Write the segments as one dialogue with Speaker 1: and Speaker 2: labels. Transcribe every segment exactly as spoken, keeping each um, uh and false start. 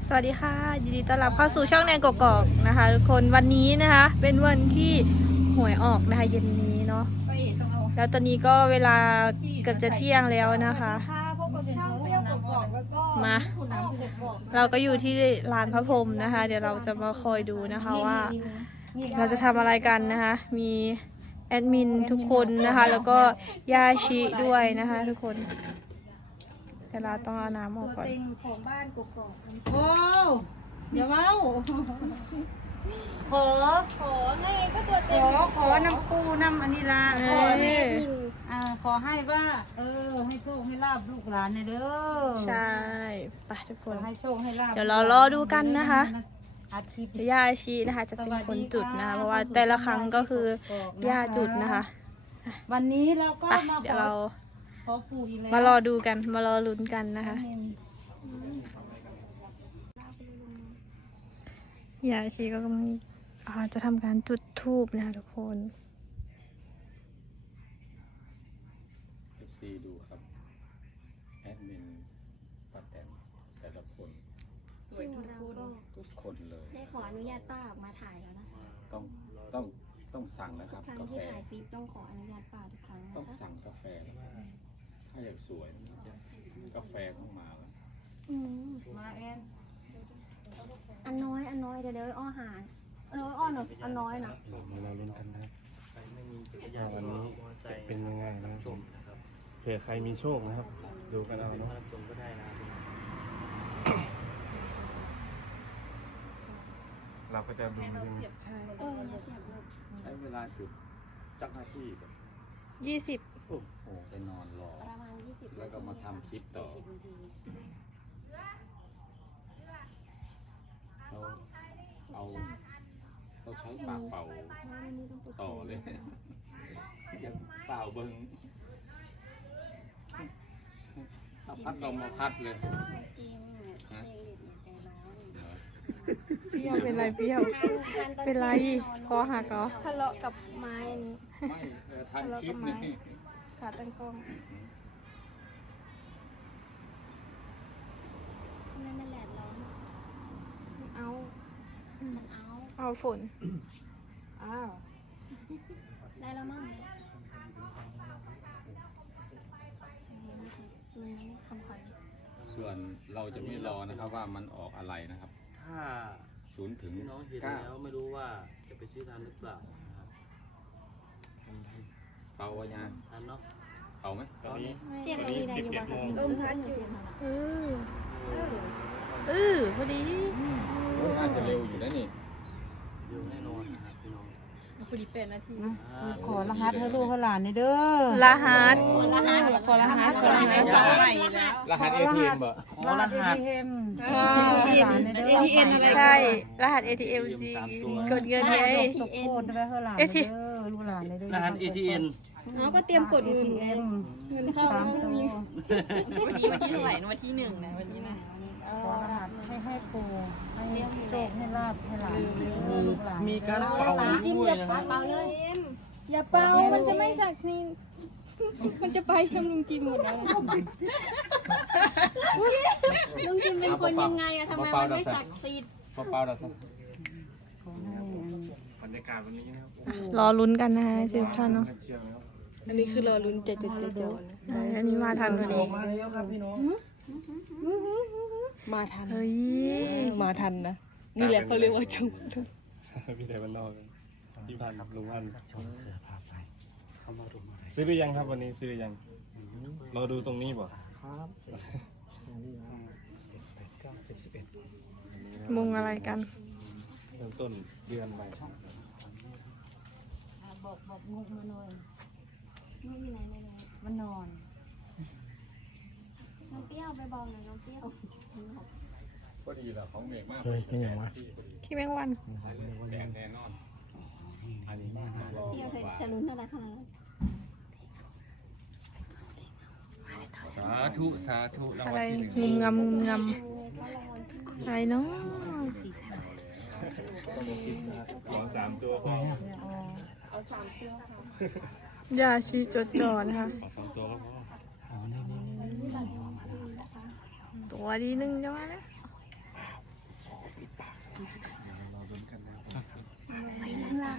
Speaker 1: สวัสดีค่ะยินดีต้อนรับเข้าสู่ช่องแนนกกอกนะคะทุกคนวันนี้นะคะเป็นวันที่หวยออกนะคะเย็นนี้เนาะแล้วตอนนี้ก็เวลาเกือบจะเที่ยงแล้วนะคะมาเราก็อยู่ที่ลานพระพรหมนะคะเดี๋ยวเราจะมาคอยดูนะคะว่าเราจะทำอะไรกันนะคะมีแอดมินทุกคนนะคะแล้วก็ยาชิด้วยนะคะทุกคนเวลาต้องเอาน้ำออกก่อน
Speaker 2: ของบ้านกกอก
Speaker 3: โอ้อย่าเว้าขอ
Speaker 2: ขอไงก็ตัว
Speaker 3: ข
Speaker 2: เต็ง
Speaker 3: อขอน้ำปูน้ำอันนี้ละ
Speaker 1: เอ
Speaker 2: ขอ
Speaker 1: อ
Speaker 2: แม่มิน
Speaker 3: อ่าขอให้ว่า เออ ให้โชคให้ลาบลูกหลานเนี่ยเด้อ
Speaker 1: ใช่ไปทุกค
Speaker 3: ขอน ให้โชคให้ลาบ
Speaker 1: เดี๋ยวเรารอดูกันนะคะ
Speaker 3: อาทิตย์
Speaker 1: ย่าชีนะคะจะเป็นคนจุดนะคะเพราะว่าแต่ละครั้งก็คือย่าจุดนะคะ
Speaker 3: วันนี้เราก็
Speaker 1: ไป
Speaker 3: มา
Speaker 1: เดี๋ยวเรา
Speaker 3: ขอปู่อีกแล้ว
Speaker 1: มารอดูกันมารอลุ้นกันนะคะย่าชีก็กำลังอ่าจะทำการจุดธูปนะคะทุกคน
Speaker 4: เอฟซีดูครับแอดมินป้าแตนแต่ละคน
Speaker 2: ซึ่งเราก็
Speaker 4: ทุกคนเลย
Speaker 2: ได้ขออนุญาตป้าออกมาถ่ายแล้วนะคะ
Speaker 4: ต้องต้องต้องสั่งนะค
Speaker 2: ทุ
Speaker 4: รั
Speaker 2: ก
Speaker 4: บ
Speaker 2: ครั้ง
Speaker 4: กา
Speaker 2: ที่
Speaker 4: แฟ
Speaker 2: ถ่ายคลิปต้องขออนุญาตป้าทุกครั้ง
Speaker 4: ต้อง
Speaker 2: นะคะ
Speaker 4: สั่งกาแฟถ้าอยากสวยกาแฟต้องมาแล้ว
Speaker 2: อืม
Speaker 3: มาแอน
Speaker 2: อันน้อยอันน้อยเดี๋ยวเดี๋ยวอ้อหางอันน้อยอ้อหน่อยอันน้อยนะ
Speaker 5: เราลุ้นกันนะครับว่าวันนี้จะเป็นยังไงนะครับเผื่อใครมีโชคนะครับ ดูกันเอาเนาะเราก็จะดูกัน
Speaker 2: เออเนี่ยเสียบเลย
Speaker 4: ใช้เวลาจุดจักนาทีแบบ
Speaker 1: ยี่สิบ
Speaker 4: โอ้โหไปนอนรอ
Speaker 2: ประมาณยี่สิบ
Speaker 4: แล้วก็มาทำคลิปต่อ
Speaker 2: ยี่สิบนาที
Speaker 4: เราเอาเราใช้ปากเป่าต่อเลยยังเป่าเบิ้งถ้าพัดลมมาพัดเลย
Speaker 2: จริงเพลงเด็ดใจร้อน
Speaker 1: เปรี้ยวเป็นไรเปรี้ยวเป็นไรคอหักเหรอ
Speaker 2: ทะเลาะกับไม้อันนี้
Speaker 4: ไม่เออทันคลิปนี่
Speaker 2: ขาตั้งกล้องทำไมมันแหลดร้อนเอามันเอา
Speaker 1: เอาฝน
Speaker 3: อ้าว
Speaker 2: ได้แล้วมั้งมันไม่คำขวัญ
Speaker 4: ส่วนเราจะไม่รอนะครับว่ามันออกอะไรนะครับ
Speaker 6: ถ้า
Speaker 4: ศูนย์ถึง
Speaker 6: พี่น้องเห็น
Speaker 4: เก้า
Speaker 6: แล้วไม่รู้ว่าจะไปซื้อทันหรือเปล่านะครับ
Speaker 4: เป่าวะยาน
Speaker 6: ทันเนาะ
Speaker 4: เป่าไหม
Speaker 5: ตอนนี้
Speaker 2: เสียงเราดีนะอยู่บ้านเอิมพัดอยู่
Speaker 1: เออ
Speaker 2: เออ
Speaker 1: เออพอดี
Speaker 4: น่าจะเร็วอยู่นะนี่
Speaker 6: อยู่แน่นอนนะครับพี่น้อง
Speaker 1: พอดีแปดนาที
Speaker 3: ขอรหัสให้ลูกให้หลานเนี่ยเด้อ
Speaker 1: รหัส
Speaker 2: รหัส
Speaker 1: ขอรหัสขอรหัสสองใหม่แล้ว
Speaker 4: รหัสเอทีเอ็มบ่
Speaker 3: รหัสเอทีเอ็ม
Speaker 1: เออใช่ รหัส เอ ที เอ็ม จริงกดเงินไง
Speaker 3: ตกโคตรไปให้หลานเนี่ยเด้อลูกหลานเนี่ยเด้อ
Speaker 6: รหัส เอ ที เอ็น
Speaker 2: เราก็เตรียมกด
Speaker 3: เอ
Speaker 2: เงิน
Speaker 3: ทีเอ็ม
Speaker 2: เงินเข้า
Speaker 3: สามตัว
Speaker 1: วันนี้วันที่เท่าไหร่วันที่หนึ่งนะวันนี้นะ
Speaker 3: ขอรหัสให้ให้ปู่ให้โชคให้ลาบให้หลานลูกหลาน
Speaker 6: มีการเป่า
Speaker 2: จิ้ม
Speaker 6: ด้ว
Speaker 2: อย ย่า
Speaker 6: นะค
Speaker 2: เป่า
Speaker 6: รับ
Speaker 2: เลย อย่าเป่ามันจะไม่สักทีมันจะไปกับลุงจิมหมดแล้วลุงจิมเป็นคนยังไงอะทำไมมันไม่สักซีด
Speaker 4: เป่าๆดัด
Speaker 3: ขอให้
Speaker 5: บรรยากาศวันนี้นะครับ
Speaker 1: รอลุ้นกันนะคะทุกท่านเนาะ
Speaker 5: เชื่อแล้ว
Speaker 1: อันนี้คือรอลุ้นเจ็ดเจ็ดเจ็ดเจ็ดอันนี้มาทันพอดี
Speaker 6: มาแล้วครับพี่น้อง
Speaker 1: มาทัน เฮ้ย มาทันนะ นี่แหละเขาเรียกว่าจุ๊บ
Speaker 5: พี่ไทยบ้านนอกที่พันลุงพัน
Speaker 6: ชมเสือพาไปเข้ามาดูมาเลย
Speaker 5: ซื้อหรือยังครับวันนี้ซื้อหรือยังเราดูตรงนี้บ่
Speaker 6: ครับแปดเก้าสิบสิบเอ็ด
Speaker 1: มุงอะไรกัน
Speaker 5: เริ่มต้นเดือนใหม่
Speaker 3: บอกบอกมุกมาหน่อย
Speaker 2: ไม่มีไหนไม่เลย
Speaker 3: มันนอน
Speaker 2: น้องเปรี้ยวไปบอกหน่อยน้องเปรี้ยว
Speaker 4: ก็ดีแหละของเหนื่อยมาก
Speaker 5: เฮ้ยนี่ยังวะ
Speaker 1: ขี้แมงวัน
Speaker 4: แดงแน่นอน อันนี้มากรอ
Speaker 2: เปรี้ยว
Speaker 4: ว่า
Speaker 2: จะลุ้นอะไรขนาดนั้น
Speaker 4: สาธุสาธุราง
Speaker 1: อะ
Speaker 4: วั
Speaker 1: ไร
Speaker 4: ลที่หนึ่ง
Speaker 1: งุมงำงุมง
Speaker 2: เออเขารางวัลที่
Speaker 1: ำอะไรเนาะ
Speaker 5: สองสามตัวพอ
Speaker 2: เอาสามเปรี้ยวค่ะ
Speaker 1: ยาชีจดจ่อนะคะ
Speaker 5: ขอสองตัวก็พอ
Speaker 1: ตัวดีหนึ่งจะมาแล้ว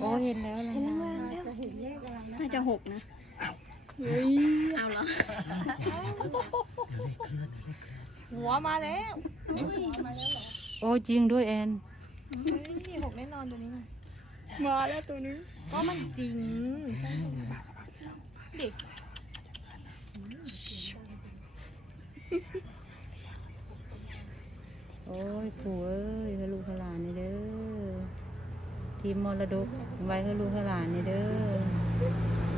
Speaker 3: โอ้เห็นแล้วนะ
Speaker 2: น่าจะหกนะเอาเหรอ
Speaker 1: หัวมาแล้ว
Speaker 3: โอ้จริงด้วยแอน
Speaker 1: นี่หกแน่นอนตัวนี้มาแล้วตัวนี้ก็มันจริงเด็ก
Speaker 3: โอ้ยขู่เอ้ยให้ลูกให้หลานนี่เด้อทีมมรดกไว้ให้ลูกให้หลานนี่เด้อ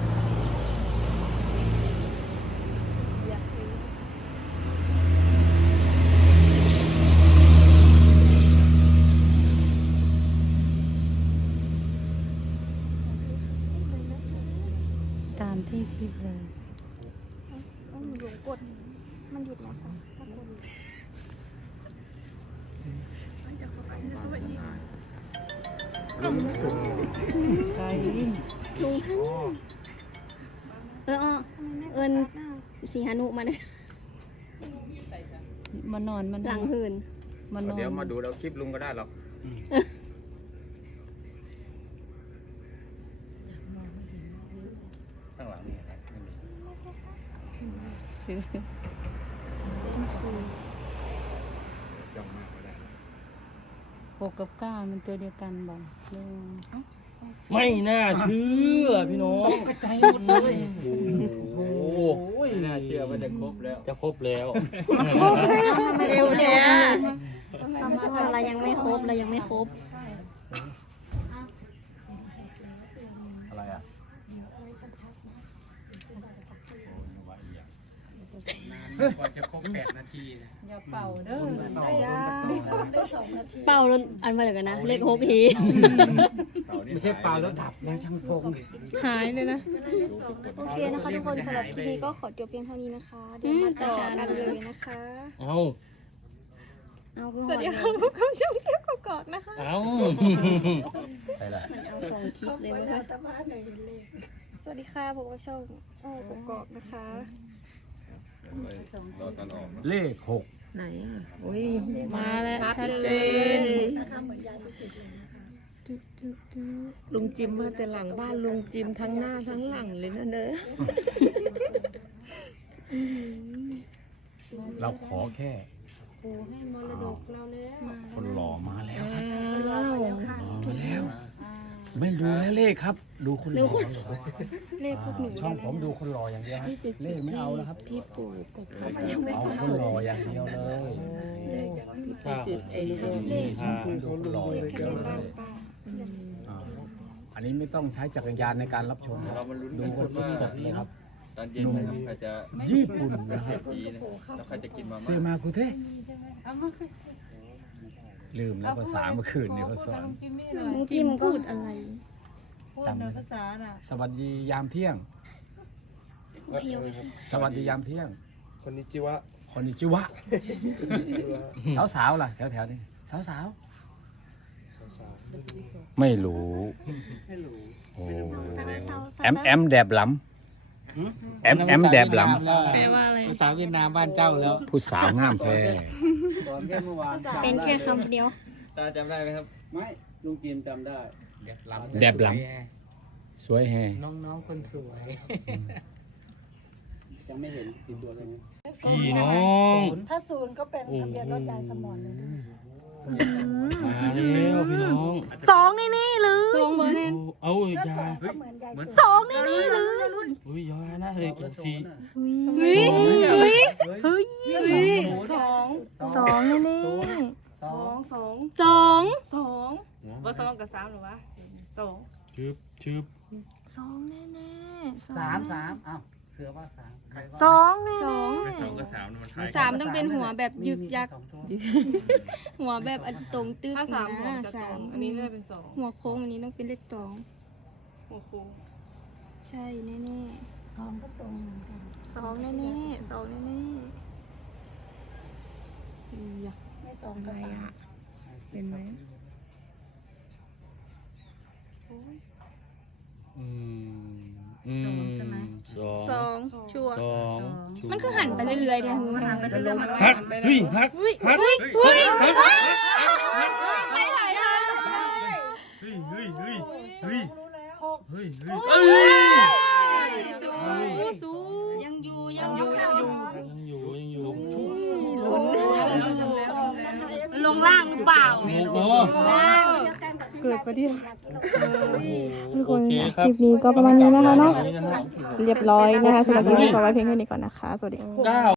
Speaker 3: ตามที่คิดเลย
Speaker 2: ต้องหลงกดมันหยุดแล้วค่ะถ้ากด
Speaker 3: ไกล
Speaker 2: เออเออเอิญสีหานุมาเนี่ย
Speaker 3: มานอนมัน
Speaker 2: หลังหืน
Speaker 3: มานอน
Speaker 4: เดี๋ยวมาดูแล้วคลิปลุงก็ได้หรอกข้างหลังนี่ครับไม่มีจ้องมากก็ได้
Speaker 3: หกกับเก้ามันตัวเดียวกันบ่เรื่อง
Speaker 5: ไม่น่าเชื่อพี่น้องกระจายหมดเลยโอ้โห
Speaker 4: ไม่น่าเชื่อว่าจะครบแล้ว
Speaker 5: จะครบแล้ว
Speaker 1: เร็วเนี่ย
Speaker 2: เรายังไม่ครบเรายังไม่ครบ
Speaker 4: อะไรอ่ะกว่าจะครบแปดนาทีนะ
Speaker 3: อย่าเป่าเด้อ
Speaker 2: เป่าแล้วอันมาเดี๋ยวกันนะ เลขหกที
Speaker 6: ไม่ใช่เปล่าแล้วดับนะช่างพง
Speaker 1: หายเลยนะ
Speaker 7: โอเคนะคะทุกคนสำหรับคลิปนี้ก็ขอจบเพียงเท่านี้นะคะ เดี๋ยวมาต่อกันเลยนะคะ
Speaker 5: เอา
Speaker 2: เอาคือ
Speaker 7: สวัสดีค่ะพบกับช่องเที่ยวกอกๆนะคะ
Speaker 5: เอา
Speaker 4: ไปละ
Speaker 2: มันเอาสองคลิปเลยนะคะ
Speaker 7: สวัสดีค่ะพบกับช่องโอ้กอกๆนะคะ
Speaker 4: รอตอนออก
Speaker 5: เลขหก
Speaker 3: ไหนอ่ะโอ้ย
Speaker 1: มาแล้วชัดเจน
Speaker 8: ลุงจิมมาแต่หลังบ้านลุงจิมทั้งหน้าทั้งหลังเลยนะเด้อ
Speaker 5: เราขอแค่
Speaker 3: ปูให้มรดกเราแล้ว
Speaker 5: คนหล่อมาแล้ว
Speaker 8: อ้าว
Speaker 5: มาแล้ว ไม่ดูแล้วเลขครับ ดูคนหล่อ
Speaker 7: เลขพวกหนู
Speaker 5: ช่องผมดูคนหล่ออย่างเดียวครับเลขไม่เอาแล้วครับ
Speaker 8: ที่ปู่กบ
Speaker 5: เอาคนหล่ออย่างเดียวเลย
Speaker 8: ที่ไปจุดไอ้โดม
Speaker 5: นี่ค่ะดูคนหล่ออย่างเดียวเลยอ่าอันนี้ไม่ต้องใช้จักรยานในการรับชมนะค
Speaker 4: เรา
Speaker 5: รับ
Speaker 4: มาลุ้น
Speaker 5: ดู
Speaker 4: กัน
Speaker 5: กัน
Speaker 4: ว่า
Speaker 5: สดๆเลยครับ
Speaker 4: ตอนเย็นนะครับใครจะ
Speaker 5: ญี่ปุ่นนะค
Speaker 4: เศร
Speaker 5: รับ
Speaker 4: ษฐีนะแล้วใครจะกินมา
Speaker 5: เซ
Speaker 4: ม่า
Speaker 5: มาคุเทะ
Speaker 3: เอามาคือ
Speaker 5: ลืมแล้วภาษาเมื่อคืนนี่เขาสอน
Speaker 3: จิมมี่หน่อย
Speaker 2: ลุงจิมก็
Speaker 1: พูดอะไร
Speaker 3: พูดในภาษาน่ะ
Speaker 5: สวัสดียามเที่ยง สวัสดียามเที่ยง
Speaker 6: คนนี้จิวะ
Speaker 5: คนนิจิวะ สาวสาวๆล่ะแถวแถวๆนี้สาวสาวๆไม่รู้โอ้แอมแอมแดบหลำแอมแอมแดบหล
Speaker 1: แปลว่าอะไร
Speaker 6: ภาษาเวียดนามบ้านเจ้าแล้ว
Speaker 5: ำผู้สาวงามแท้
Speaker 2: เป็นแค่คำเดียว
Speaker 4: ตาจำได้ไหมครับ
Speaker 6: ไม่ลุงจิมจำได้
Speaker 5: แดบหลำสวยแฮ
Speaker 6: น้องๆคนสวย ยังไม่เห็นติดตัวเลยนะ
Speaker 5: พี่น้อง
Speaker 8: ถ้าศูนย์ก็เป็นทะเบียนรถยายสมอนเลยนะ
Speaker 5: มาแล้วพี่น้อง
Speaker 1: สองนี่นี่เลย
Speaker 2: สองเบอร์แน่น
Speaker 5: เอายา
Speaker 8: ก็เหมือนยายจุด
Speaker 1: สองนี่นี่เลย
Speaker 5: อุ้ยยานะเฮ้ยสี่
Speaker 2: เฮ้ยเฮ้ย
Speaker 1: เฮ้ย
Speaker 8: สอง
Speaker 1: สองนี่นี่
Speaker 8: สองสอง
Speaker 2: สอง
Speaker 8: สองว่าสองกับสามหรือวะสอง
Speaker 5: ชึบชึบ
Speaker 1: สองแน่แน่
Speaker 6: สามสามอ้าวเสือว่าสามใครว่า
Speaker 1: สองแน่
Speaker 2: สอง
Speaker 4: ไม่สองกับสามนะมันถ่าย
Speaker 2: สามต้องเป็นหัวแบบยึกยัก
Speaker 6: สองตัว
Speaker 2: หัวแบบอันตรงตึ๊ก
Speaker 8: ถ้าสามหัว
Speaker 2: นะ
Speaker 8: จะส
Speaker 2: สา
Speaker 8: อง
Speaker 2: ม
Speaker 8: อันนี้น่าจะเป็นสอง
Speaker 2: หัวโค้งอันนี้ต้องเป็นเลขสอง
Speaker 8: หัวโค้ง
Speaker 2: ใช่แน่
Speaker 3: สองก็ตรงเหมือนกัน
Speaker 1: สองแน่แน่สองแน่แน่
Speaker 2: ๆอีหยะ
Speaker 3: ไม่สองก็สามเป็นไหม
Speaker 5: อืมอืมสอง
Speaker 1: สองชัวร์
Speaker 5: สองชัวร์
Speaker 2: มันคือหันไปเรื่อยๆเนี่ยมันหันไปเรื่อยๆ
Speaker 5: ฮักเฮ้ยฮักฮัก
Speaker 2: เฮ้ยเฮ้ย
Speaker 5: ฮัก
Speaker 2: ใครถ่ายทัน
Speaker 5: เฮ้ยเฮ้ยเฮ้ยเฮ้ยเฮ้ย
Speaker 7: ยังอยู่ยังอยู่
Speaker 5: ยังอยู่ยังอยู่
Speaker 7: ลงล่างหรือเปล่า
Speaker 5: โอ้โห
Speaker 1: เกิดประเดี๋ยวทุกค
Speaker 5: โอนเค
Speaker 1: ค
Speaker 5: ครับ
Speaker 1: ลิปนี้ก็ประมาณนี้นะคะเนาะ
Speaker 5: นี่นะฮะ
Speaker 1: เรียบร้อยนะคะสำหรับคลิปนี้ขอไว้เพียงแค่นี้ก่อนนะคะ สวัสดีค่ะ
Speaker 5: เก้า